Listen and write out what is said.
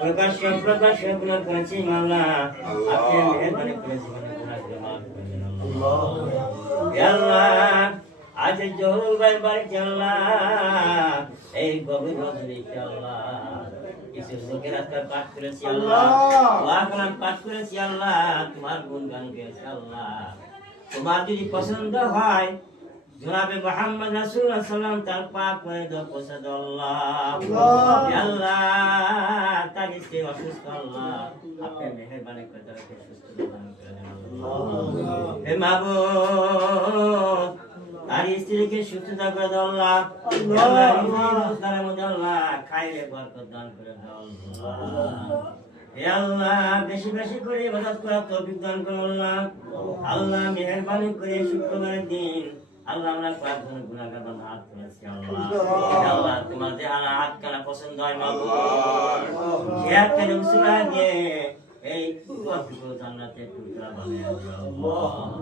প্রকাশ্য প্রকাশ্য গুনাহ করেছি মাওলা, আপনি মেহেরবানি করে জীবনে গুনাহকে মাফ করে দিন আল্লাহ। ইয়া আল্লাহ, আজ জহুর ভাই বাড়িতে আল্লাহ এই গভীর রজনীতে আল্লাহ কিছু লোকের আজকাল পাঠ করেছি আল্লাহ, দোয়া কালাম পাঠ করেছি আল্লাহ, তোমার গুণগান গেয়েছি আল্লাহ। তোমার যদি পছন্দ হয় জনাবে মুহাম্মদ রাসূলুল্লাহ সাল্লাল্লাহু আলাইহি তার পাক করে দাও পৌঁছে দাও আল্লাহ। ইয়া আল্লাহ, তার স্ত্রী অসুস্থ আল্লাহ, আপনি মেহেরবানি করে তাকে সুস্থ দান করে দেন আল্লাহ। হে মাবুদ, তার স্ত্রীকে সুস্থতা করে দাও আল্লাহ। ইয়া আল্লাহ, রোজগারের মধ্যে আল্লাহ খাইলে বরকত দান করে দাও আল্লাহ। হে আল্লাহ, বেশি বেশি করে ইবাদত করার তৌফিক দান করো আল্লাহ। আল্লাহ মেহেরবানি করে শুক্রবারের দিন আল্লাহ আমরা কয়েকজন গুনাহগার বান্দা হাত তুলেছি আল্লাহ। হে আল্লাহ, তোমার যে হাত কানা পছন্দ হয় মাবুদ, সে হাতকে উসিলা দিয়ে এই জান্নাতের টুকরা বানিয়ে দাও আল্লাহ।